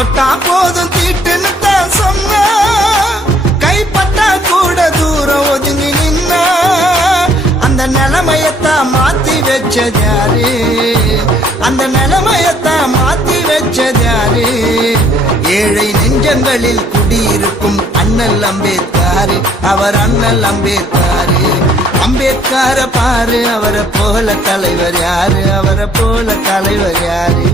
தொட்டா போதும் தீட்டுன்னு தான் சொன்னா, கைப்பட்டா கூட தூரம் ஒதுங்கி நின்னா, அந்த நிலைமையத்தான் மாத்தி வச்சது யாரு, அந்த நிலைமையத்தான் மாத்தி வச்சது யாரு? ஏழை நெஞ்சங்களில் குடியிருக்கும் அண்ணல் அம்பேத்கர், அவர் அண்ணல் அம்பேத்கர். அம்பேத்கர பாரு, அவரை போல தலைவர் யாரு, அவரை போல தலைவர் யாரு?